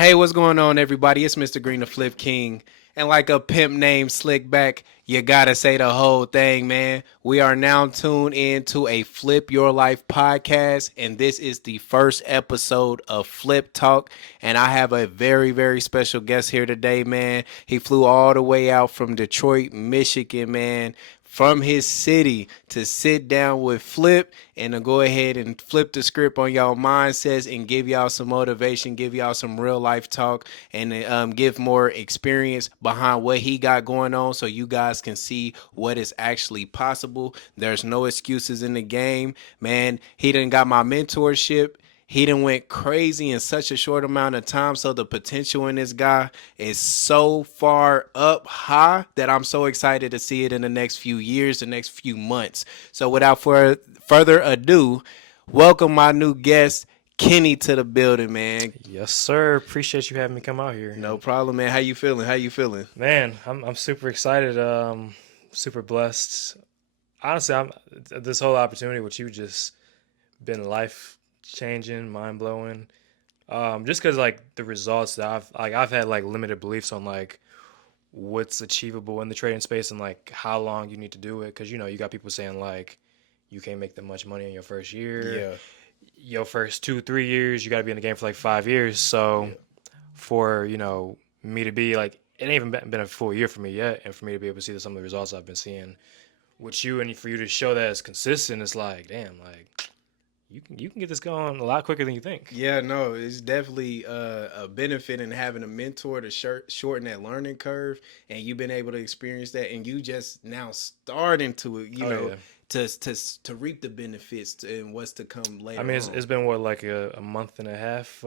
Hey, what's going on, everybody? It's Mr. Green, the Flip King. And like a pimp named Slickback, you gotta say the whole thing, man. We are now tuned into a Flip Your Life podcast, and this is the first episode of Flip Talk. And I have a very, very special guest here today, man. He flew all the way out from Detroit, Michigan, man, from his city to sit down with Flip and to go ahead and flip the script on y'all mindsets and give y'all some motivation, give y'all some real life talk, and give more experience behind what he got going on so you guys can see what is actually possible. There's no excuses in the game, man. He done got my mentorship. He done went crazy in such a short amount of time. So the potential in this guy is so far up high that I'm so excited to see it in the next few years, the next few months. So without further ado, welcome my new guest, Kenny, to the building, man. Yes, sir. Appreciate you having me come out here. No problem, man. How you feeling? How you feeling? Man, I'm super excited. Super blessed. Honestly, I'm this whole opportunity with you just been life changing, mind blowing. Just because like the results that I've had like limited beliefs on like what's achievable in the trading space and like how long you need to do it. Because you got people saying like you can't make that much money in your first year. Yeah. Your first 2 3 years, you got to be in the game for like 5 years. So Yeah. for me to be like it ain't even been a full year for me yet, and for me to be able to see some of the results I've been seeing with you, and for you to show that it's consistent, it's like damn, like you can get this going a lot quicker than you think. Yeah, no, it's definitely a benefit in having a mentor to shorten that learning curve, and you've been able to experience that, and you just now starting to, Oh yeah. to reap the benefits and what's to come I later mean, on. it's been what like a month and a half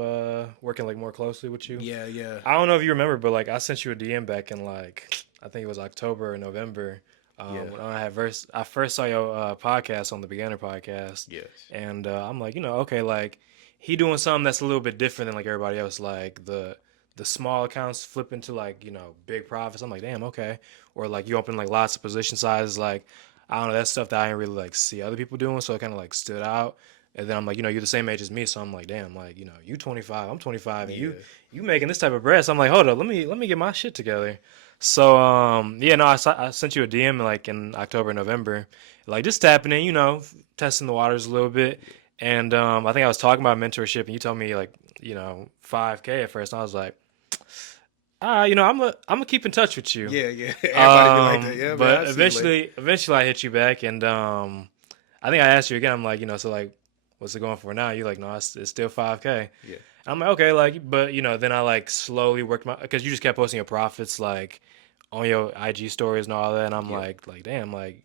working like more closely with you. Yeah, yeah, I don't know if you remember, but like I sent you a DM back in like I think it was October or November. yeah, When I first saw your podcast on the Beginner podcast, yes, and I'm like, okay, like he doing something that's a little bit different than like everybody else. Like the small accounts flip into like big profits. I'm like, damn, okay. Or like you open like lots of position sizes. Like I don't know, that's stuff that I didn't really like see other people doing, so it kind of like stood out. And then I'm like, you're the same age as me, so I'm like, damn, like you 25, I'm 25, and you yeah, you making this type of bread. So I'm like, hold up, let me get my shit together. So yeah, no, I sent you a DM like in October, November, like just tapping in, testing the waters a little bit. And I think I was talking about mentorship, and you told me like 5K at first, and I was like, I'm gonna keep in touch with you. yeah, yeah. Everybody be like that. Yeah, man, But I see you later. eventually I hit you back, and I think I asked you again. I'm like, so like, what's it going for now? You're like, no, it's still 5K. Yeah, I'm like, okay, like, but then I like slowly worked because you just kept posting your profits like on your IG stories and all that, and I'm yeah, like, damn, like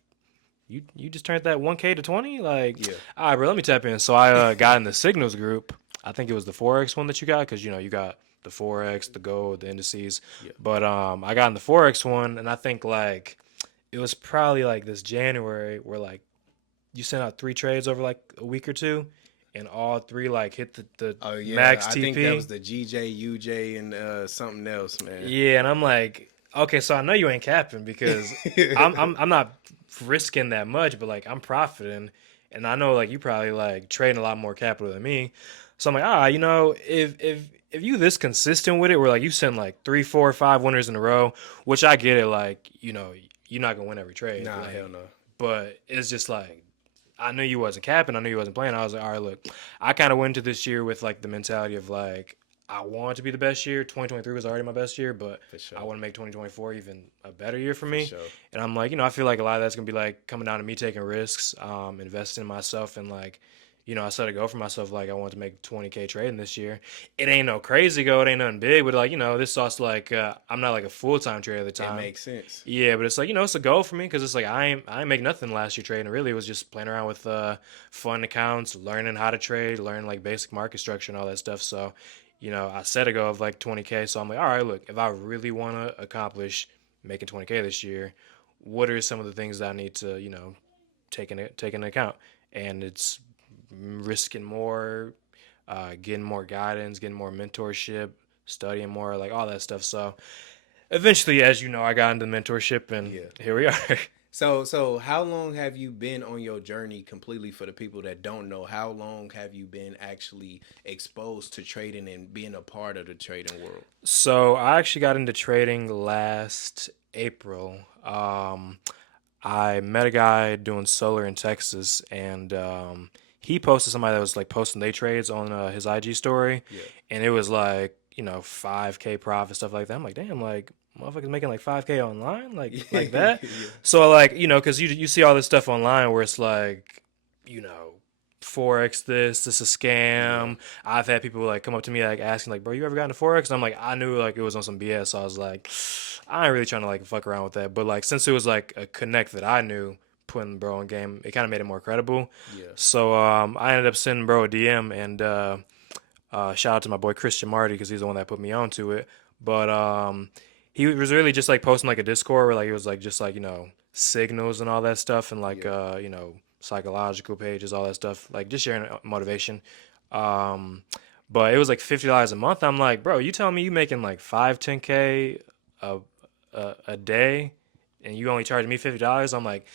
you just turned that 1K to 20, like, yeah, all right, bro, let me tap in. So I got in the signals group. I think it was the Forex one that you got because you got the Forex, the gold, the indices, yeah, but I got in the Forex one, and I think like it was probably like this January where like you sent out 3 trades over like a week or two, and all three like hit the Oh yeah, max I think that TP. was the GJ, UJ, and something else, man. Yeah, and I'm like, okay, so I know you ain't capping because I'm not risking that much, but like I'm profiting, and I know like you probably like trading a lot more capital than me. So I'm like, if you this consistent with it, where like you send like 3, 4, 5 winners in a row, which I get it, like you're not gonna win every trade, Nah, hell like, no. but it's just like I knew you wasn't capping. I knew you wasn't playing. I was like, all right, look, I kind of went into this year with like the mentality of like, I want it to be the best year. 2023 was already my best year, but For I sure, want to make 2024 even a better year for for me. sure. And I'm like, I feel like a lot of that's gonna be like coming down to me taking risks, investing in myself, and like, I set a goal for myself. Like I want to make 20K trading this year. It ain't no crazy goal. It ain't nothing big, but like, this is also like, I'm not like a full time trader at the It time. makes sense. Yeah, but it's like it's a goal for me because it's like I ain't make nothing last year trading. Really, it was just playing around with fun accounts, learning how to trade, learning like basic market structure and all that stuff. So, I set a goal of like 20K. So I'm like, all right, look, if I really want to accomplish making 20K this year, what are some of the things that I need to take into account? And it's risking more, getting more guidance, getting more mentorship, studying more, like all that stuff. So eventually, as you know, I got into mentorship, and Yeah. here we are. So how long have you been on your journey completely for the people that don't know? How long have you been actually exposed to trading and being a part of the trading world? So I actually got into trading last April. I met a guy doing solar in Texas, and he posted somebody that was like posting day trades on his IG story, Yeah. and it was like 5K profit stuff like that. I'm like, damn, like motherfuckers making like 5K online, like that. Yeah. So like because you see all this stuff online where it's like you know. Forex, this is a Yeah. scam. I've had people like come up to me like asking like, bro, you ever gotten to Forex? And I'm like, I knew like it was on some BS. So I was like, I ain't really trying to like fuck around with that. But like since it was like a connect that I knew putting bro on game, it kind of made it more credible. Yeah. So I ended up sending bro a DM and shout out to my boy Christian Marty because he's the one that put me onto it. But he was really just like posting like a Discord where like it was like just like signals and all that stuff and like Yeah. psychological pages, all that stuff, like just sharing motivation. Um, but it was like $50 a month. I'm like, bro, you telling me you making like 5, 10K a, a day, and you only charging me $50? I'm like,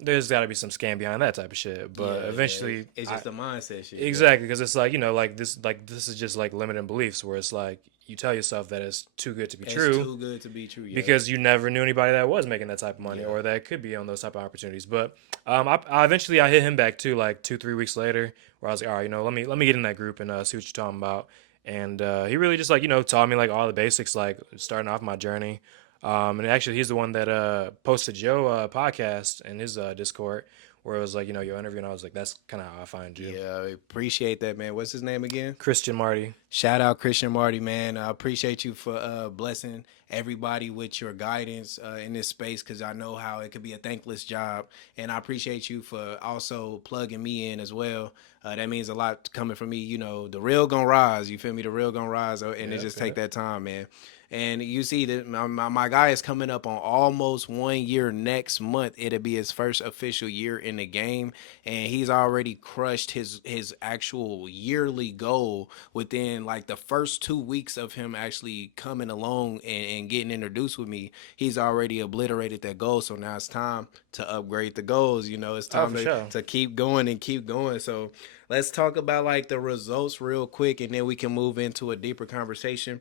there's got to be some scam behind that type of shit. But Yeah. Yeah. eventually, It's just a mindset shit. Yeah. exactly, because it's like like this is just like limiting beliefs, where it's like you tell yourself that it's too good to be It's true too good to be true. Yeah. because you never knew anybody that was making that type of money Yeah. or that could be on those type of opportunities. But I eventually I hit him back too, like 2 3 weeks later, where I was like, all right, let me get in that group and see what you're talking about. And he really just like taught me like all the basics, like starting off my journey. And actually, he's the one that posted Joe podcast in his Discord, where it was like your interview, and I was like, that's kind of how I find you, Yeah. I appreciate that, man. What's his name again? Christian Marty. Shout out Christian Marty, man. I appreciate you for blessing everybody with your guidance in this space because I know how it could be a thankless job. And I appreciate you for also plugging me in as well. That means a lot coming from me. The real gonna rise. You feel me? The real gonna rise. And it Yep, just take yep. that time, man. And you see that my guy is coming up on almost 1 year next month. It'll be his first official year in the game. And he's already crushed his actual yearly goal within like the first 2 weeks of him actually coming along and getting introduced with me. He's already obliterated that goal. So now it's time to upgrade the goals. It's Oh, time for to, sure. to keep going and keep going. So let's talk about like the results real quick and then we can move into a deeper conversation.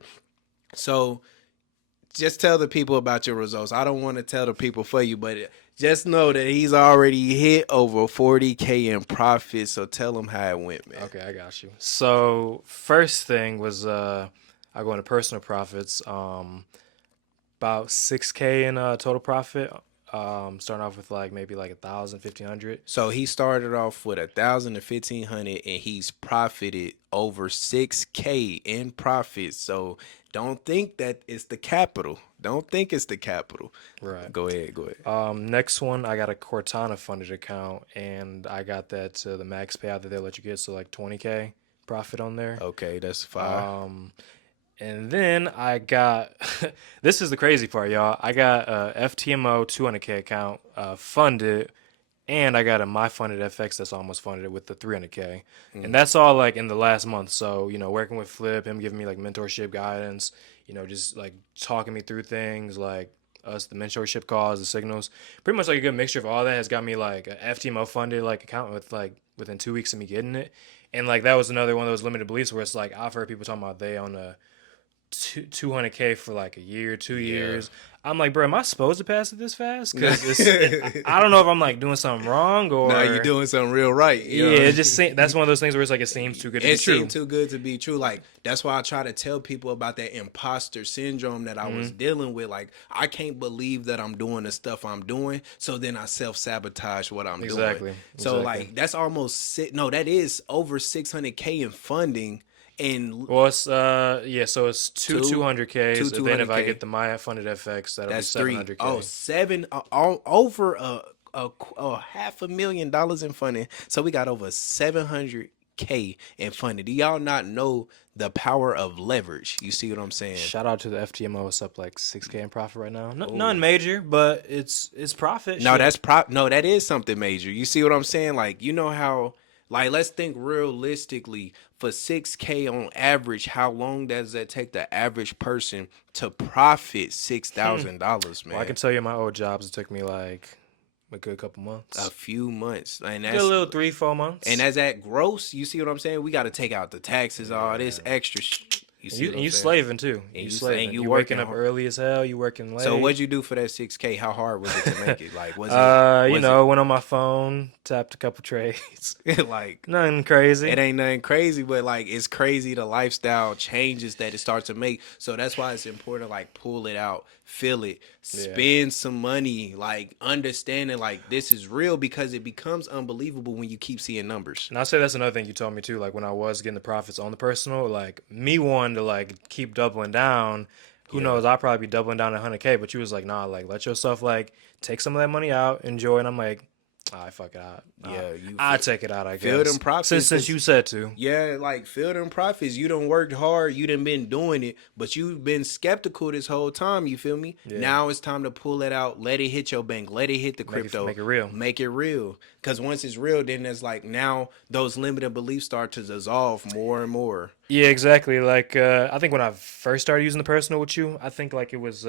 So just tell the people about your results. I don't want to tell the people for you, but just know that he's already hit over 40K in profit. So tell them how it went, man. Okay, I got you. So first thing was I go into personal profits. About 6K in total profit. Starting off with like maybe like 1,000, 1,500. So he started off with 1,000 to 1,500, and he's profited over 6K in profit. So don't think that it's the capital. Don't think it's the capital. Right. Go ahead. Go ahead. Next one, I got a Cortana funded account, and I got that to the max payout that they'll let you get, so like 20K profit on there. Okay, that's fine. And then I got this is the crazy part, y'all. I got a FTMO 200K account funded, and I got a my funded FX that's almost funded with the 300K, and that's all like in the last month. So working with Flip, him giving me like mentorship guidance, just like talking me through things like us, the mentorship calls, the signals, pretty much like a good mixture of all that has got me like a FTMO funded like account with like within 2 weeks of me getting it, and like that was another one of those limited beliefs where it's like I've heard people talking about they on a 200K for like a year, 2 years. I'm like, bro, am I supposed to pass it this fast? Because I don't know if I'm like doing something wrong or Now you're doing something real right. yeah, it just that's one of those things where it's like it seems too good to be It true. seemed too good to be true. Like that's why I try to tell people about that imposter syndrome that I was dealing with. Like I can't believe that I'm doing the stuff I'm doing, so then I self-sabotage what I'm doing. So like that's almost no, that is over 600K in funding. And well, it's so it's two 200Ks. two And then if I 200K. get the Maya funded FX, that'll That's be 700K. Oh, over a $500,000 in funding. So we got over 700K in funding. Do y'all not know the power of leverage? You see what I'm saying? Shout out to the FTMO. It's up like 6K in profit right now. None major, but it's profit. No, shit. that is something major. You see what I'm saying? Like, you know how, like, let's think realistically. For 6K on average, how long does that take the average person to profit $6,000, man? Well, I can tell you my old jobs, it took me like a good couple A months. few months, and Good little 3-4 months. and as that gross, you see what I'm saying? We got to take out the taxes, all this Yeah. extra. You And see you what and I'm you saying? slaving too. And You and slaving. you You waking working up hard. early as hell. You working So late. what'd you do for that 6K? How hard was it to make it? Like, was Went on my phone, tapped a couple trades. it like Nothing it crazy. ain't nothing crazy, but like it's crazy the lifestyle changes that it starts to make. So that's why it's important to like pull it out, feel it, Yeah. spend some money, like understanding like this is real because it becomes unbelievable when you keep seeing numbers. And I'll say that's another thing you told me too. Like when I was getting the profits on the personal, like me wanting to like keep doubling down. Who Yeah. knows? I'll probably be doubling down at 100K. But you was like, nah, like let yourself like take some of that money out, enjoy. And I'm like, I fuck it out. Yeah, you I take it out, I feel them guess. profits Since 'cause you said to. yeah, like feel them profits. You done worked hard. You done been doing it, but you've been skeptical this whole time. You feel me? Yeah. Now it's time to pull it out. Let it hit your bank. Let it hit the Make it crypto. make it real. Make it real. Because once it's real, then it's like now those limited beliefs start to dissolve more and more. Yeah, exactly. Like I think when I first started using the personal with you, I think like it was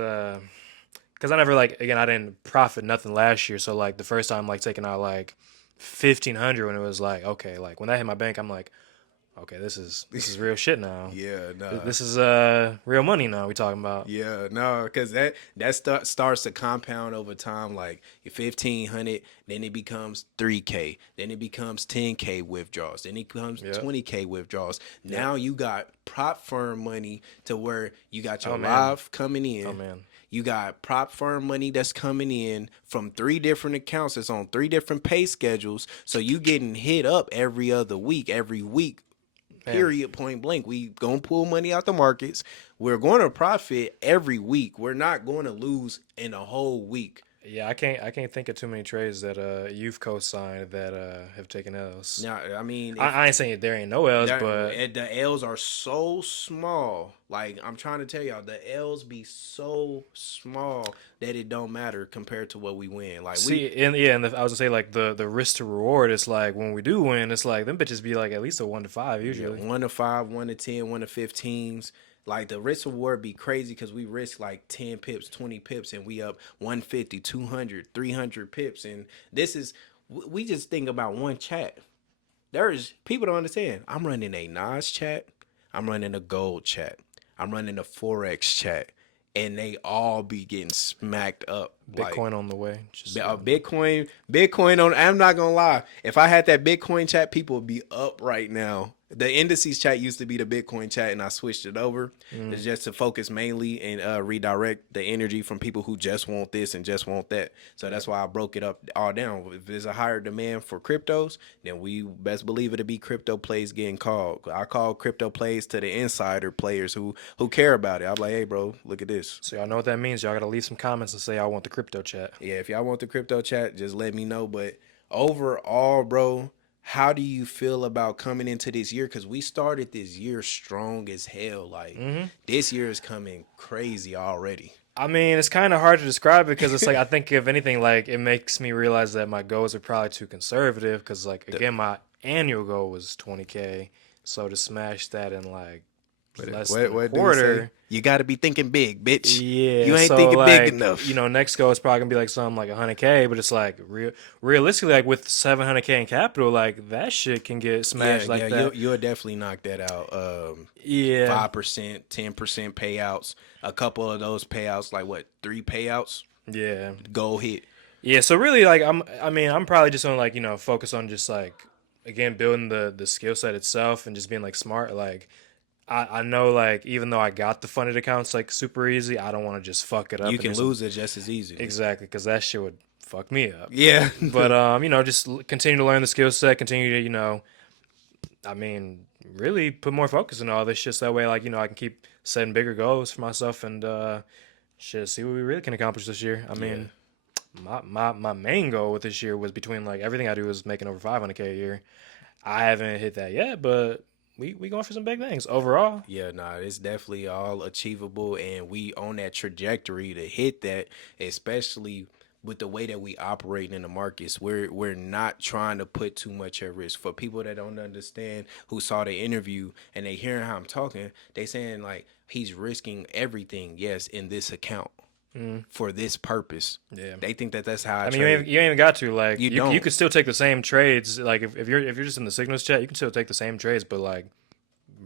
because I never like again I didn't profit nothing last year. So like the first time like taking out like 1,500 when it was like okay like when that hit my bank I'm like okay this is real shit now. Yeah, nah. This is real money now we talking about. Yeah, no, because starts to compound over time. Like your 1,500, then it becomes 3K, then it becomes 10K withdrawals, then it becomes Yep. 20K withdrawals. Yep. Now you got prop firm money to where you got your Oh, man. live coming in. Oh man. You got prop firm money that's coming in from 3 different accounts. It's on 3 different pay schedules. So you getting hit up every other week, every week. Man. Period, point blank. We gonna pull money out the markets. We're going to profit every week. We're not going to lose in a whole week. Yeah, I can't think of too many trades that you've co-signed that have taken L's. Now, I mean, I ain't saying there ain't no L's, that, but the L's are so small. Like I'm trying to tell y'all, the L's be so small that it don't matter compared to what we win. Like see, and yeah, and I was gonna say like the risk to reward is like when we do win, it's like them bitches be like at least a 1 to 5 usually. 1 to 5, 1 to 10, 1 to 15s. Like the risk reward be crazy because we risk like 10 pips, 20 pips, and we up 150, 200, 300 pips. And this is, we just think about one chat. There's people don't understand. I'm running a Nas chat. I'm running a gold chat. I'm running a Forex chat. And they all be getting smacked up. Bitcoin on the way. Just Bitcoin on. I'm not gonna lie. If I had that Bitcoin chat, people would be up right now. The indices chat used to be the Bitcoin chat, and I switched it over. It's just to focus mainly and redirect the energy from people who just want this and just want that. So that's why I broke it up all down. If there's a higher demand for cryptos, then we best believe it'll be crypto plays getting called. I call crypto plays to the insider players who care about it. I'm like, hey, bro, look at this. so y'all know what that means. Y'all gotta leave some comments and say I want the crypto chat. Yeah, if y'all want the crypto chat, just let me know. But overall, bro, how do you feel about coming into this year? Because we started this year strong as hell. Like this year is coming crazy already. I mean, it's kind of hard to describe because it's like I think if anything, like it makes me realize that my goals are probably too conservative. Because like again, my annual goal was 20K, so to smash that in like less than a What quarter. You got to be thinking big, bitch. Yeah, You ain't so thinking like, big enough. You know, next goal is probably gonna be like something like 100K, but it's like realistically, like with 700K in capital, like that shit can get smashed like that. You'll definitely knock that out. Yeah, 5%, 10% payouts. A couple of those payouts, like what, 3 payouts, yeah, goal hit. yeah. So really, like I'm probably just gonna like focus on just like again building the skill set itself and just being like smart. Like I know like even though I got the funded accounts like super easy, I don't want to just fuck it up. You and can just- lose it just as easy. exactly because that shit would fuck me up. Yeah. But just continue to learn the skill set, continue to I mean, really put more focus in all this shit so that way like I can keep setting bigger goals for myself and shit see what we really can accomplish this year. I mean, my main goal with this year was between like everything I do is making over 500K a year. I haven't hit that yet, but we going for some big things overall. Yeah, nah, it's definitely all achievable, and we on that trajectory to hit that, especially with the way that we operate in the markets. We're not trying to put too much at risk. For people that don't understand, who saw the interview and they hearing how I'm talking, they saying like he's risking everything, yes, in this account. for this purpose. Yeah. They think that that's how I I mean, trade. you ain't even got to like You you don't. could still take the same trades. Like if you're just in the signals chat, you can still take the same trades, but like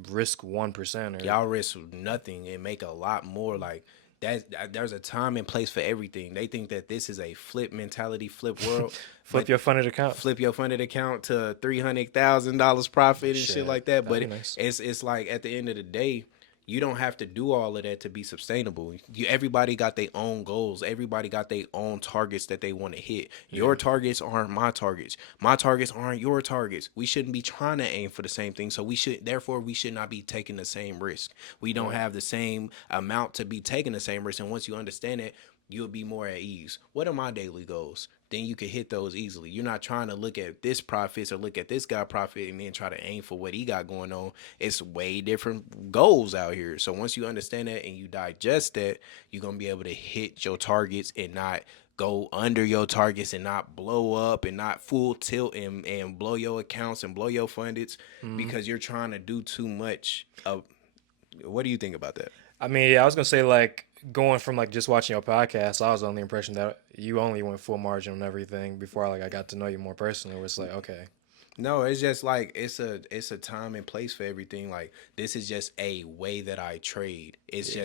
risk 1% or Y'all risk nothing and make a lot more. Like there's a time and place for everything. They think that this is a flip mentality, flip world. flip But your funded account. flip your funded account to $300,000 profit and shit like that. That'd But be nice. it's like at the end of the day, you don't have to do all of that to be sustainable. Everybody got their own goals. Everybody got their own targets that they want to hit. Your targets aren't my targets. My targets aren't your targets. We shouldn't be trying to aim for the same thing. So we should not be taking the same risk. We don't have the same amount to be taking the same risk. And once you understand it, you'll be more at ease. What are my daily goals? Then you can hit those easily. You're not trying to look at this profits or look at this guy profit and then try to aim for what he got going on. It's way different goals out here. So once you understand that and you digest that, you're going to be able to hit your targets and not go under your targets and not blow up and not full tilt and blow your accounts and blow your fundeds because you're trying to do too much. What do you think about that? I mean, yeah, I was gonna say like going from like just watching your podcast, I was under the impression that you only went full margin on everything before like I got to know you more personally. It was like, okay, No, it's just like it's a time and place for everything. Like this is just a way that I trade. It's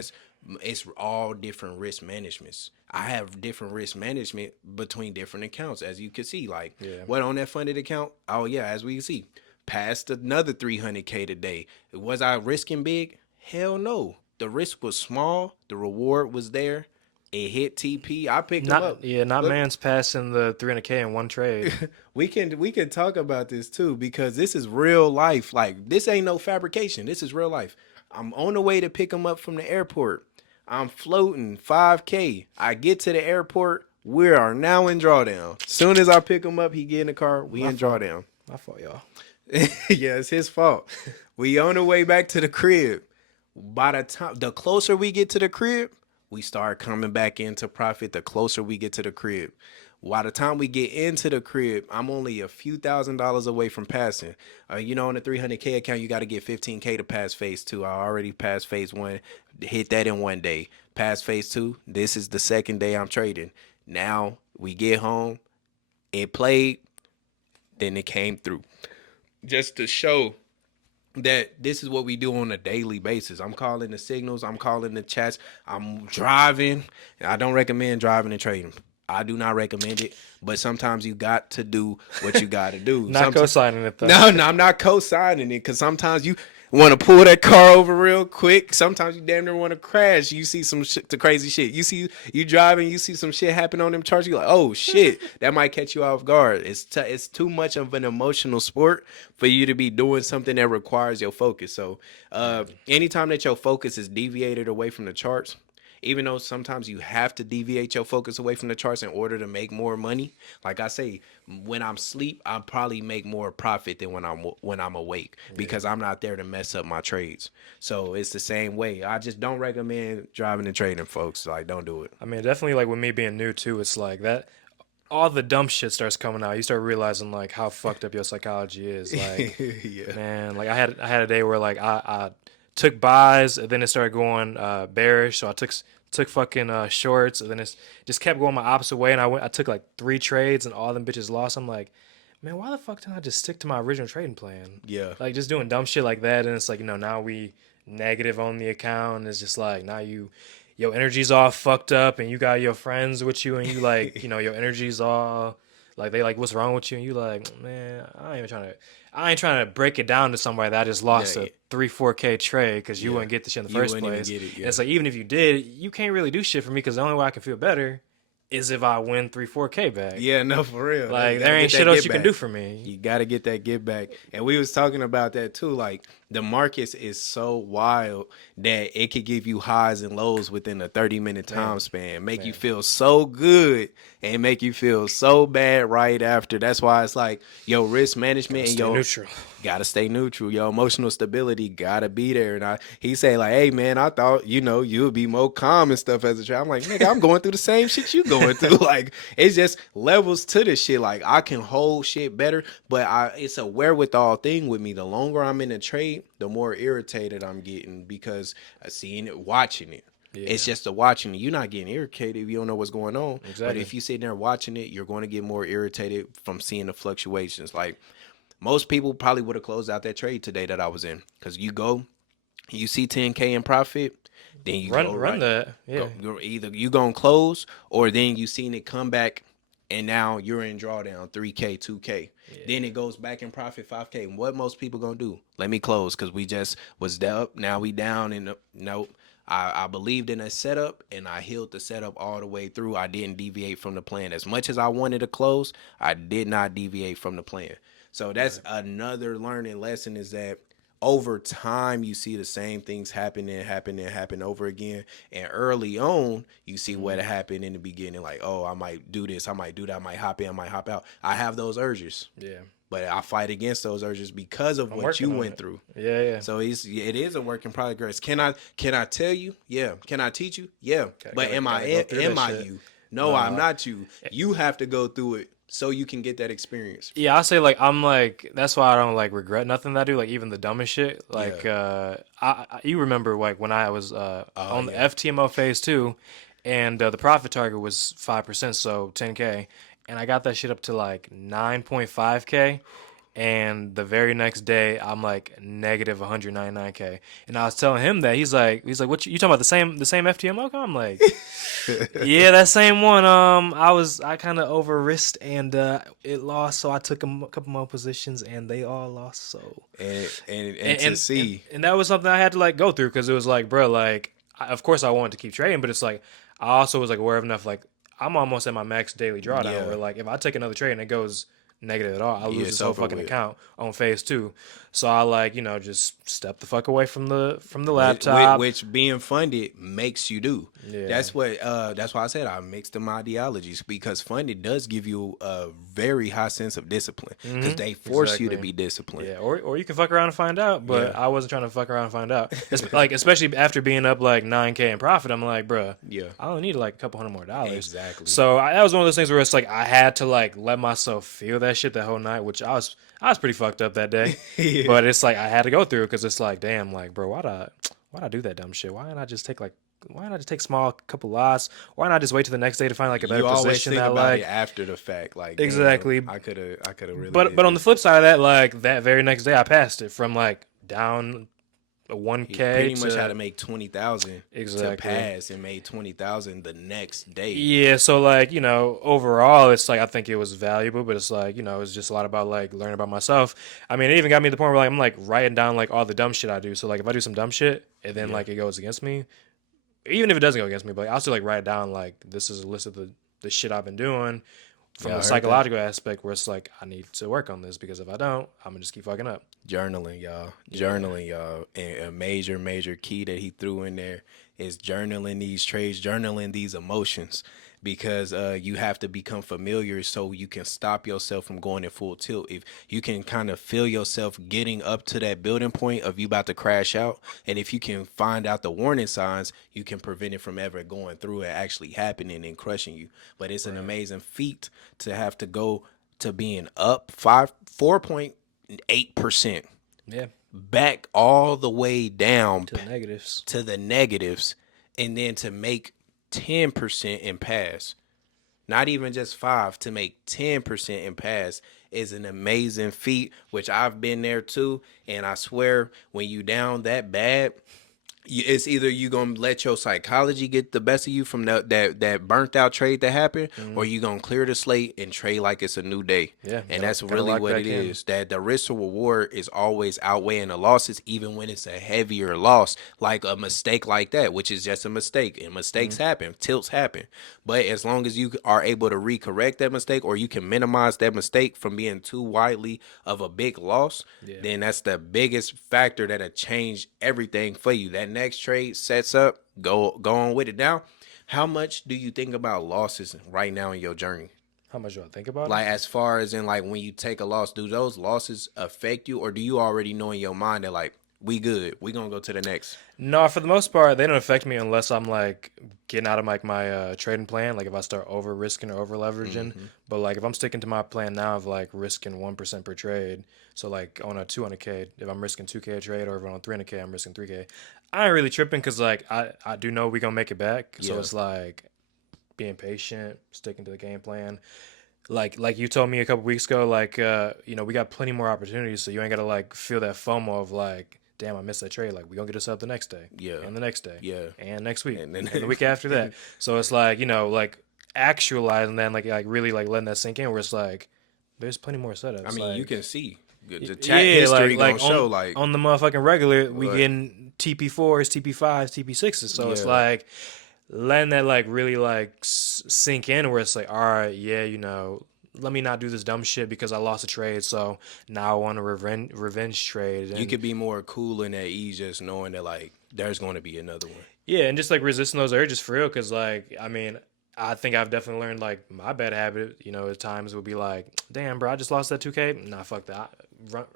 all different risk managements. I have different risk management between different accounts, as you can see. Like what on that funded account? Oh yeah, as we can see, passed another 300K today. Was I risking big? Hell no. The risk was small. The reward was there. It hit TP. I picked them up. not Look, man's passing the 300K in one trade. we can talk about this too because this is real life. Like this ain't no fabrication. This is real life. I'm on the way to pick him up from the airport. I'm floating 5K. I get to the airport. We are now in drawdown. Soon as I pick him up, he get in the car. We in drawdown. My fault, y'all. Yeah, it's his fault. We on the way back to the crib. By the closer we get to the crib, we start coming back into profit. The closer we get to the crib. By the time we get into the crib, I'm only a few $1,000s away from passing. On the 300K account, you got to get 15K to pass phase 2. I already passed phase 1, hit that in one day. Pass phase 2, this is the second day I'm trading. Now we get home, it played, then it came through. Just to show that this is what we do on a daily basis. I'm calling the signals. I'm calling the chats. I'm driving. I don't recommend driving and trading. I do not recommend it, but sometimes you got to do what you got to do. Not co-signing it though. No, I'm not co-signing it because sometimes you want to pull that car over real quick. Sometimes you damn near want to crash. You see some shit, the crazy shit. You driving, you see some shit happen on them charts. You're like, oh shit, that might catch you off guard. It's too much of an emotional sport for you to be doing something that requires your focus. So anytime that your focus is deviated away from the charts, even though sometimes you have to deviate your focus away from the charts in order to make more money. Like I say, when I'm asleep, I probably make more profit than when I'm awake because I'm not there to mess up my trades. So it's the same way. I just don't recommend driving and trading, folks. Like, don't do it. I mean, definitely like with me being new too, it's like that. All the dumb shit starts coming out. You start realizing like how fucked up your psychology is. Like, Yeah. man, like I had a day where like I took buys and then it started going bearish. So I took fucking shorts and then it just kept going my opposite way. And I took like 3 trades and all them bitches lost. I'm like, man, why the fuck didn't I just stick to my original trading plan? Yeah. Like just doing dumb shit like that. And it's like, now we negative on the account. And it's just like now your energy's all fucked up and you got your friends with you and you like, your energy's all like they like, what's wrong with you? And you like, man, I ain't trying to break it down to somebody that I just lost a 3-4K trade because you wouldn't get the shit in the first place. Get it, And it's like, even if you did, you can't really do shit for me because the only way I can feel better is if I win 3-4K back. Yeah, no, for real. Like, there ain't shit else you can do for me. You got to get that get back. And we was talking about that too. Like, the markets is so wild that it could give you highs and lows within a 30-minute time span. Make you feel so good and make you feel so bad right after. That's why it's like your risk management and your neutral. Gotta stay neutral. Your emotional stability gotta be there. And he say like, hey man, I thought you would be more calm and stuff as a trader. I'm like, nigga, I'm going through the same shit you going through. Like, it's just levels to this shit. Like, I can hold shit better, but it's a wherewithal thing with me. The longer I'm in a trade, the more irritated I'm getting because I seen it, watching it. It's Yeah, just the watching it. You're not getting irritated if you don't know what's going on. But exactly. if you sit there watching it, you're going to get more irritated from seeing the fluctuations. Like most people probably would have closed out that trade today that I was in, because you see 10K in profit, then you go Run right, that. Yeah, either you gonna close, or then you seen it come back, and now you're in drawdown 3K, 2K. Then yeah, it goes back in profit 5K. And what most people gonna do? Let me close because we just was up. Now we down, and nope. I believed in a setup, and I healed the setup all the way through. I didn't deviate from the plan. As much as I wanted to close, I did not deviate from the plan. So that's right. another learning lesson, is that over time you see the same things happen over again. And early on, you see Mm-hmm. what happened in the beginning, like, oh, I might do this, I might do that, I might hop in, I might hop out. I have those urges, Yeah, but I fight against those urges because of I'm what you working on went it. through. Yeah, yeah. So it is a work in progress. Can I tell you? Yeah. Can I teach you? Yeah. Gotta But gotta am I gotta go through am that I shit. you? No, I'm Nah. not you. You have to go through it so you can get that experience. Yeah, I say like I'm like that's why I don't like regret nothing that I do, like even the dumbest shit. Yeah. Like you remember like when I was Oh on the yeah. FTMO phase 2 and the profit target was 5%, so 10K, and I got that shit up to like 9.5K, and the very next day I'm like negative 199K. And I was telling him that he's like what you talking about, the same FTMO? I'm like, yeah, that same one. I kind of over risked and it lost, so I took a couple more positions and they all lost. So and and to and and, see. and that was something I had to like go through because it was like, bro, like of course I wanted to keep trading, but it's like I also was like aware of enough. Like I'm almost at my max daily drawdown Yeah. where like if I take another trade and it goes negative at all, I Yeah, lose it's this whole over fucking with. account on phase 2. So I like just step the fuck away from the Which, laptop. which being funded makes you do. Yeah, That's why I said I mixed them ideologies, because funded does give you a very high sense of discipline, because they force you to exactly. be disciplined. Yeah, or you can fuck around and find out, Yeah. but I wasn't trying to fuck around and find out. Like especially after being up like 9K in profit, I'm like, bruh, Yeah. I only need like a couple hundred more dollars. Exactly. So that was one of those things where it's like I had to like let myself feel that shit the whole night, which I was pretty fucked up that day. Yeah. But it's like I had to go through because it's like, damn, like bro, why'd I do that dumb shit? Why not just take small couple lots? Why not just wait till the next day to find like a better You always position think that I about it like? after the fact, like, damn, Exactly. I could have really But did but on the this. flip side of that, like that very next day, I passed it from like down a He 1K pretty much had to to make 20,000 to exactly. pass, and made 20,000 the next day. Yeah, so like overall, it's like I think it was valuable, but it's like it's just a lot about like learning about myself. I mean, it even got me to the point where like I'm like writing down like all the dumb shit I do. So like if I do some dumb shit and then Yeah. like it goes against me, even if it doesn't go against me, but like, I'll still like write it down like this is a list of the shit I've been doing from Yeah, the I heard that. psychological aspect where it's like I need to work on this because if I don't, I'm gonna just keep fucking up. Journaling, y'all. Yeah. Journaling, y'all. And a major key that he threw in there is journaling these trades, journaling these emotions, because you have to become familiar so you can stop yourself from going in full tilt. If you can kind of feel yourself getting up to that building point of you about to crash out, and if you can find out the warning signs, you can prevent it from ever going through and actually happening and crushing you. But it's an Right. amazing feat to have to go to being up 4.8%, Yeah. back all the way down To the negatives. to the negatives, and then to make 10% in pass. Not even just 5, to make 10% in pass is an amazing feat, which I've been there too. And I swear, when you down that bad, it's either you gonna let your psychology get the best of you from that burnt out trade that happened, or you gonna clear the slate and trade like it's a new day. Yeah. And Gotta, that's gotta really lock what it back in. is. That the risk to reward is always outweighing the losses, even when it's a heavier loss, like a mistake like that, which is just a mistake. And mistakes happen, tilts happen. But as long as you are able to recorrect that mistake, or you can minimize that mistake from being too widely of a big loss, Yeah. then that's the biggest factor that'll change everything for you. That next trade sets up, go on with it. Now, how much do you think about losses right now in your journey? How much do I think about them? Like, as far as in, like, when you take a loss, do those losses affect you, or do you already know in your mind that, like, we good, we gonna go to the next? No, for the most part, they don't affect me unless I'm like getting out of like my trading plan. Like if I start over risking or over leveraging, but like if I'm sticking to my plan now of like risking 1% per trade, so like on a 200K, if I'm risking 2K a trade, or if I'm on 300K, I'm risking 3K. I ain't really tripping because like I do know we gonna make it back. So Yeah. it's like being patient, sticking to the game plan. Like you told me a couple weeks ago, like we got plenty more opportunities, so you ain't gotta like feel that FOMO of like, damn, I missed that trade. Like we gonna get us up the next day, Yeah. and the next day, Yeah. and next week, And then and the week after that. So it's like like actualizing that, like really like letting that sink in, where it's like there's plenty more setups. I mean, you can like see the chat yeah, history gonna like show like on the motherfucking regular, we what? getting TP4s, TP5s, TP6s. So it's Yeah. like letting that like really like sink in, where it's like, all right, yeah, let me not do this dumb shit because I lost a trade, so now I want a revenge trade. You And could be more cool and at ease just knowing that like there's going to be another one. yeah, and just like resisting those urges for real, because like I mean, I think I've definitely learned like my bad habit. At times would be like, damn, bro, I just lost that 2K. Nah, fuck that.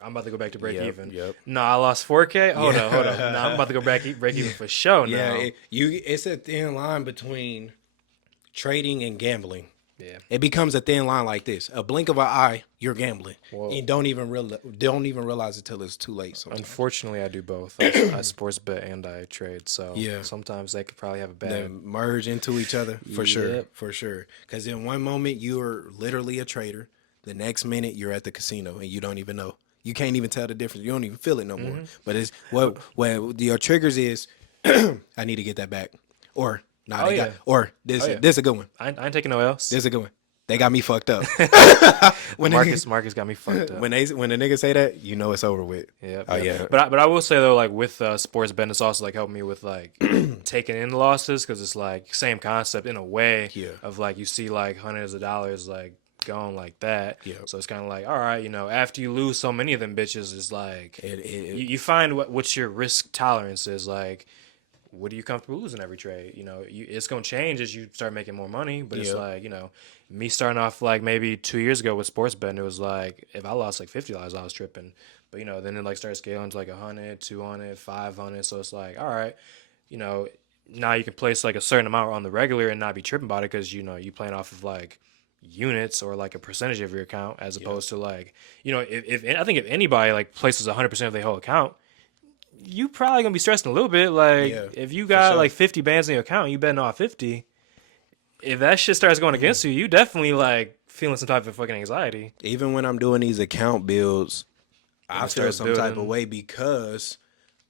I'm about to go back to break even. Yep. Nah, I lost 4K. Hold Yeah. up, hold up. Nah, I'm about to go break even for sure Yeah, now. it's a thin line between trading and gambling. Yeah. It becomes a thin line like this. A blink of an eye, you're gambling. Whoa. And don't even realize it till it's too late sometimes. Unfortunately, I do both. I sports bet and I trade, so Yeah. sometimes they could probably have a They bad. merge into each other for sure, Yep. for sure. Because in one moment you're literally a trader, the next minute you're at the casino and you don't even know. You can't even tell the difference. You don't even feel it no more. But it's what your triggers is. I need to get that back, or nah, Oh, they got, yeah. or this Oh, yeah. this a good one. I ain't taking no else. This a good one. They got me fucked up. when Marcus got me fucked up. when the niggas say that, you know it's over with. Yeah. Oh yeah. But I will say though, like with sports betting, it's also like helped me with like taking in the losses, because it's like same concept in a way. Yeah. Of like you see like hundreds of dollars like going like that. Yeah. So it's kind of like, all right, after you lose so many of them bitches, it's like It- you find what your risk tolerance is. Like, what are you comfortable losing every trade? It's gonna change as you start making more money. But it's Yeah. like, me starting off like maybe 2 years ago with sports betting, it was like if I lost like $50, I was tripping. But then it like started scaling to like 100, 200, 500. So it's like, all right, now you can place like a certain amount on the regular and not be tripping about it, because you playing off of like units or like a percentage of your account, as opposed to like, if I think if anybody like places 100% of their whole account, you probably gonna be stressing a little bit. Like Yeah, if you got sure. like 50 bands in your account, you betting off 50. If that shit starts going against you, you definitely like feeling some type of fucking anxiety. Even when I'm doing these account builds, I it feel starts some type of building. way because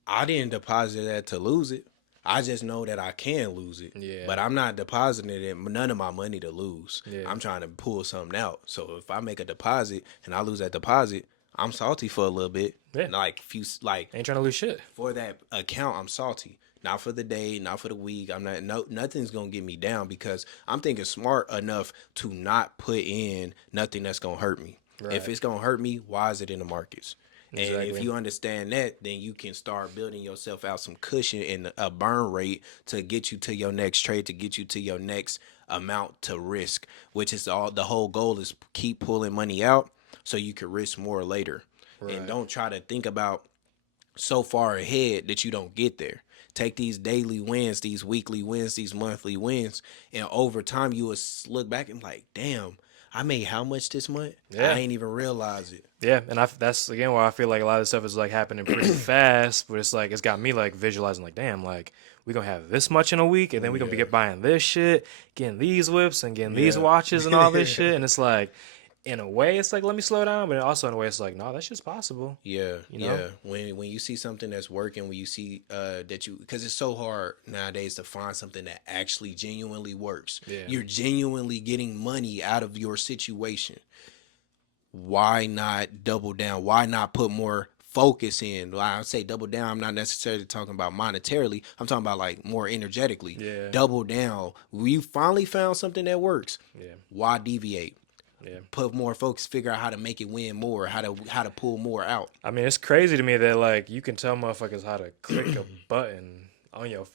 I didn't deposit that to lose it. I just know that I can lose it. Yeah. But I'm not depositing it none of my money to lose. Yeah. I'm trying to pull something out. So if I make a deposit and I lose that deposit, I'm salty for a little bit. Yeah. Like Ain't trying to lose shit. for that account, I'm salty. Not for the day, not for the week. I'm not. No, nothing's gonna get me down because I'm thinking smart enough to not put in nothing that's gonna hurt me. Right. If it's gonna hurt me, why is it in the markets? And if Exactly. you understand that, then you can start building yourself out some cushion and a burn rate to get you to your next trade, to get you to your next amount to risk, which is all the whole goal is keep pulling money out so you can risk more later. Right. And don't try to think about so far ahead that you don't get there. Take these daily wins, these weekly wins, these monthly wins, and over time you will look back and be like, damn, I made how much this month? Yeah. I ain't even realize it. Yeah, and that's again why I feel like a lot of this stuff is like happening pretty fast, but it's like it's got me like visualizing like, damn, like we gonna have this much in a week, and then we gonna be buying this shit, getting these whips and getting these watches and all this shit, and it's like, in a way, it's like let me slow down, but also in a way, it's like no, that shit's possible. Yeah, know? yeah. When you see something that's working, when you see that you, because it's so hard nowadays to find something that actually genuinely works. Yeah. You're genuinely getting money out of your situation. Why not double down? Why not put more focus in? When I say double down, I'm not necessarily talking about monetarily. I'm talking about like more energetically. Yeah. Double down. We finally found something that works. Yeah. Why deviate? Yeah. Put more focus, figure out how to make it win more, how to pull more out. I mean, it's crazy to me that like you can tell motherfuckers how to click a button on your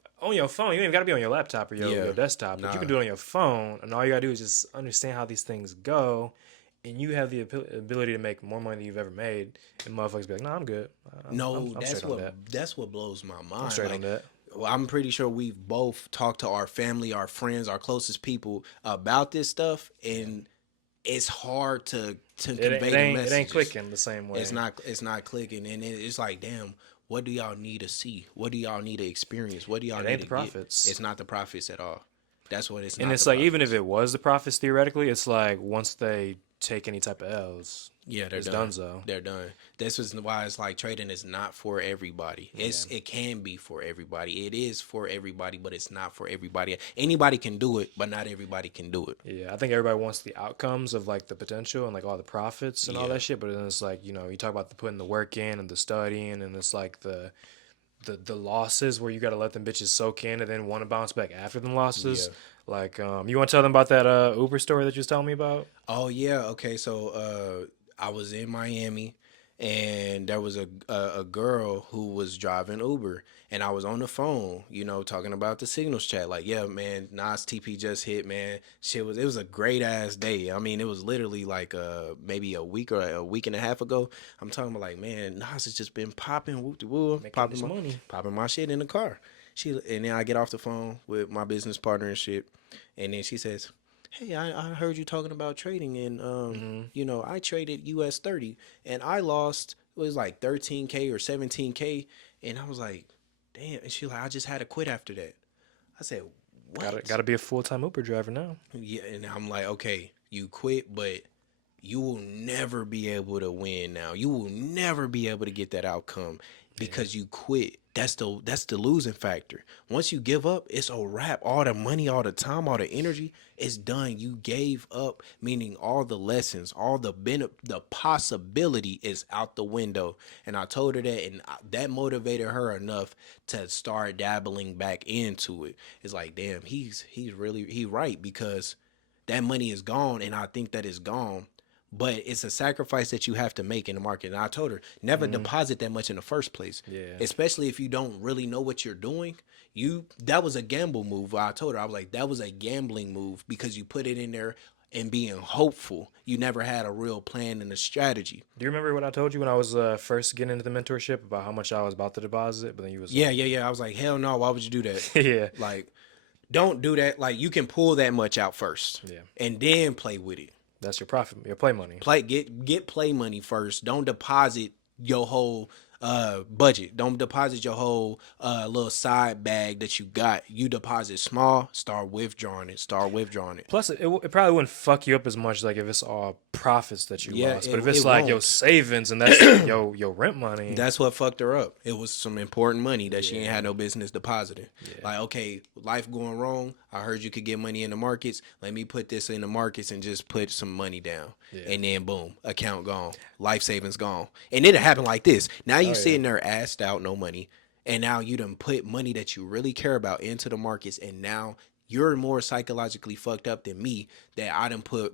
phone. You ain't even gotta be on your laptop or your desktop, but you can do it on your phone, and all you gotta do is just understand how these things go, and you have the ability to make more money than you've ever made. And motherfuckers be like, "No, I'm good. I'm straight on that. That's what blows my mind. I'm straight on that." I'm pretty sure we've both talked to our family, our friends, our closest people about this stuff, and it's hard to convey the It ain't messages. clicking the same It's way. not clicking, and it's like, damn, what do y'all need to see? What do y'all need to experience? What do y'all It need ain't to the get? profits. It's not the profits at all. That's what it's And not, the it's like even if profits. it was the profits theoretically, it's like once they take any type of L's, Yeah, they're it's done. done so. They're done. This is why it's like trading is not for everybody. Yeah. It can be for everybody. It is for everybody, but it's not for everybody. Anybody can do it, but not everybody can do it. Yeah, I think everybody wants the outcomes of like the potential and like all the profits and all Yeah. that shit, but then it's like, you talk about the putting the work in and the studying and it's like the losses where you got to let them bitches soak in and then want to bounce back after the losses. Yeah. Like, you want to tell them about that Uber story that you was telling me about? Oh yeah. Okay. So I was in Miami, and there was a girl who was driving Uber, and I was on the phone, talking about the signals chat. Like, yeah, man, Nas TP just hit, man. It was a great ass day. I mean, it was literally like maybe a week or a week and a half ago. I'm talking about like, man, Nas has just been popping, whoop de woo, Making this money. popping my shit in the car. And then I get off the phone with my business partner and shit, and then she says, hey, I heard you talking about trading, and I traded US 30, and I lost, it was like 13K or 17K, and I was like, damn. And she like, I just had to quit after that. I said, what? Gotta be a full time Uber driver now. Yeah, and I'm like, okay, you quit, but you will never be able to win now. You will never be able to get that outcome because you quit. That's the losing factor. Once you give up, it's a wrap. All the money, all the time, all the energy, it's done. You gave up, meaning all the lessons, all the possibility is out the window. And I told her that, and that motivated her enough to start dabbling back into it. It's like, damn, he's right, because that money is gone, and I think that it's gone. But it's a sacrifice that you have to make in the market. And I told her, never deposit that much in the first place. Yeah. Especially if you don't really know what you're doing. That was a gamble move. I told her, I was like, that was a gambling move, because you put it in there and being hopeful. You never had a real plan and a strategy. Do you remember what I told you when I was first getting into the mentorship about how much I was about to deposit? But then you was Yeah, like, yeah, yeah. I was like, hell no, why would you do that? yeah, Like, don't do that. Like, you can pull that much out first. yeah, And then play with it. that's your profit, your play money. Get play money first. Don't deposit your whole budget. Don't deposit your whole little side bag that you got. You deposit small, start withdrawing it. Plus, it probably wouldn't fuck you up as much like if it's all profits that you Yeah, lost. But if it's it like your won't. savings and that's your rent money, That's what fucked her up. It was some important money that she ain't had no business depositing. Yeah. Like, okay, life going wrong. I heard you could get money in the markets. Let me put this in the markets and just put some money down. Yeah. And then boom, account gone. Life savings gone. And it'll happen like this. Now you yeah. sitting there assed out, no money. And now you done put money that you really care about into the markets, and now you're more psychologically fucked up than me, that I done pull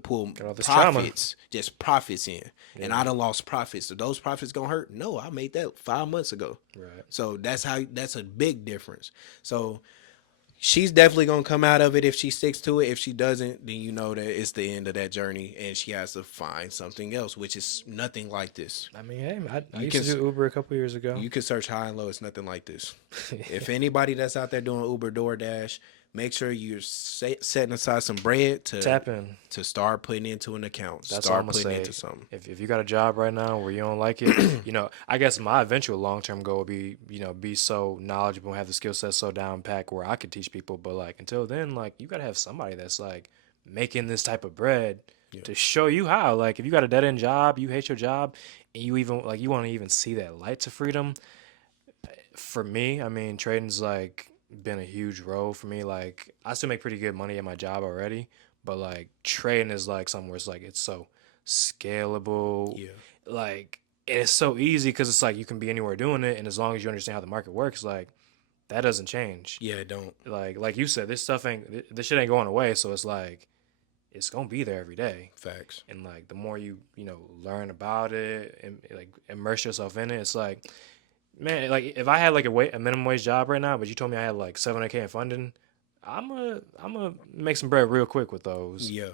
all this trauma. profits, just profits in. And I done lost profits. So those profits gonna hurt? No, I made that 5 months ago. Right. So that's a big difference. So she's definitely gonna come out of it if she sticks to it. If she doesn't, then you know that it's the end of that journey, and she has to find something else, which is nothing like this. I mean, hey, I You used to can- do Uber a couple years ago. You can search high and low. It's nothing like this. If anybody that's out there doing Uber, DoorDash, make sure you're setting aside some bread Tap in. to start putting into an account. That's all I'm Start gonna putting say. into something. If you got a job right now where you don't like it, I guess my eventual long term goal would be, be so knowledgeable and have the skill set so down packed where I could teach people. But like until then, like you gotta have somebody that's like making this type of bread to show you how. Like if you got a dead end job, you hate your job, and you even like you want to even see that light to freedom. For me, I mean, trading's like been a huge role for me. Like I still make pretty good money at my job already, but like trading is like something where it's like it's so scalable. Yeah. Like and it's so easy because it's like you can be anywhere doing it, and as long as you understand how the market works, like that doesn't change. Yeah, don't. Like you said, this shit ain't going away. So it's like it's gonna be there every day. Facts. And like the more you learn about it and like immerse yourself in it, it's like, man, like if I had like a minimum wage job right now, but you told me I had like 700K in funding, I'm a make some bread real quick with those. Yeah.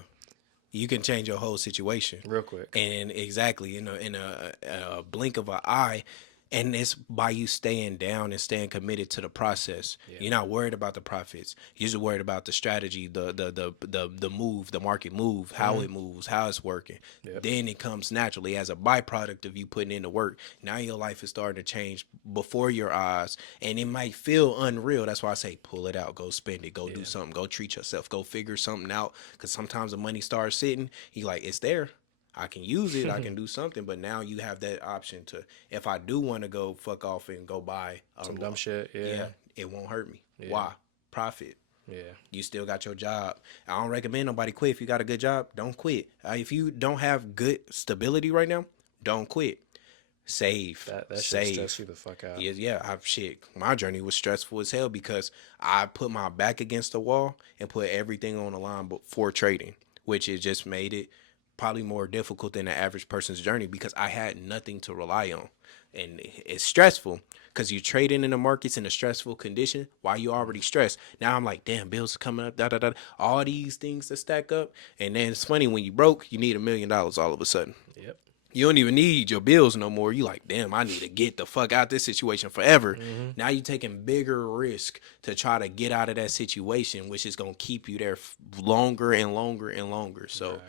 You can change your whole situation Real quick. and exactly in a blink of an eye. And it's by you staying down and staying committed to the process. Yeah. You're not worried about the profits. You're just worried about the strategy, the move, the market move, how it moves, how it's working. Yep. Then it comes naturally as a byproduct of you putting in the work. Now your life is starting to change before your eyes, and it might feel unreal. That's why I say pull it out, go spend it, go do something, go treat yourself, go figure something out. Because sometimes the money starts sitting, you like, it's there. I can use it. I can do something. But now you have that option to, if I do want to go fuck off and go buy some dumb shit. Yeah. it won't hurt me. Yeah. Why? Profit. Yeah. You still got your job. I don't recommend nobody quit. If you got a good job, don't quit. If you don't have good stability right now, don't quit. Save. That shit Save. stress you the fuck out. Shit. My journey was stressful as hell because I put my back against the wall and put everything on the line before trading, which it just made it probably more difficult than the average person's journey because I had nothing to rely on. And it's stressful because you're trading in the markets in a stressful condition while you already stressed. Now I'm like, damn, bills are coming up, all these things to stack up. And then it's funny, when you broke, you need $1 million all of a sudden. Yep. You don't even need your bills no more. You like, damn, I need to get the fuck out this situation forever. Now you're taking bigger risk to try to get out of that situation, which is going to keep you there longer and longer and longer. So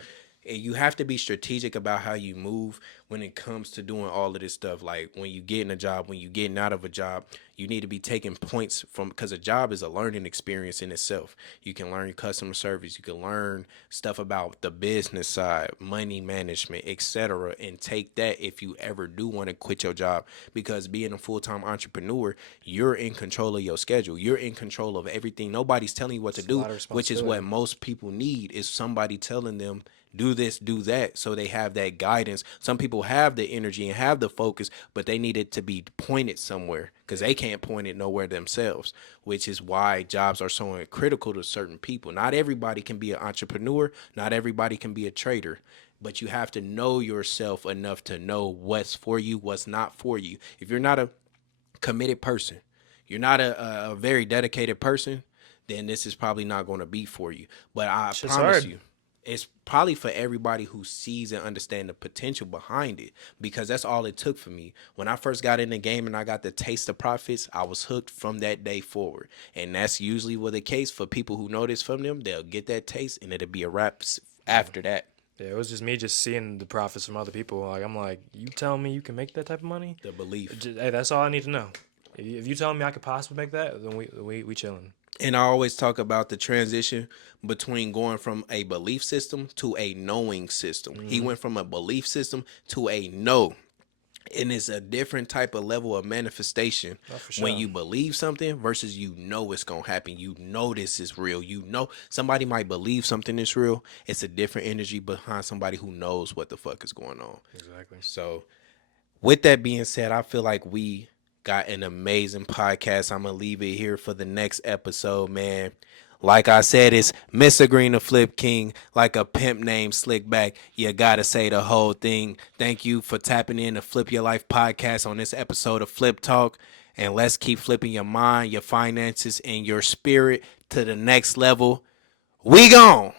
and you have to be strategic about how you move when it comes to doing all of this stuff. Like when you get in a job, when you getting out of a job, you need to be taking points from, because a job is a learning experience in itself. You can learn customer service, you can learn stuff about the business side, money management, etc., and take that if you ever do want to quit your job. Because being a full-time entrepreneur, you're in control of your schedule. You're in control of everything. Nobody's telling you what to do, which is what most people need, is somebody telling them, do this, do that, so they have that guidance. Some people have the energy and have the focus, but they need it to be pointed somewhere because they can't point it nowhere themselves, which is why jobs are so critical to certain people. Not everybody can be an entrepreneur. Not everybody can be a trader, but you have to know yourself enough to know what's for you, what's not for you. If you're not a committed person, you're not a very dedicated person, then this is probably not going to be for you. But I promise you, it's probably for everybody who sees and understands the potential behind it, because that's all it took for me. When I first got in the game and I got the taste of profits, I was hooked from that day forward. And that's usually what the case for people who know this from them. They'll get that taste and it'll be a wrap after that. Yeah, it was just me just seeing the profits from other people. Like, I'm like, you tell me you can make that type of money? The belief. Hey, that's all I need to know. If you tell me I could possibly make that, then we chilling. And I always talk about the transition between going from a belief system to a knowing system. He went from a belief system to a know. And it's a different type of level of manifestation when you believe something versus you know it's going to happen. You know this is real. You know somebody might believe something is real. It's a different energy behind somebody who knows what the fuck is going on. Exactly. So with that being said, I feel like we got an amazing podcast. I'm going to leave it here for the next episode, man. Like I said, it's Mr. Green, the Flip King, like a pimp named Slickback. You got to say the whole thing. Thank you for tapping in to Flip Your Life podcast on this episode of Flip Talk. And let's keep flipping your mind, your finances, and your spirit to the next level. We gone.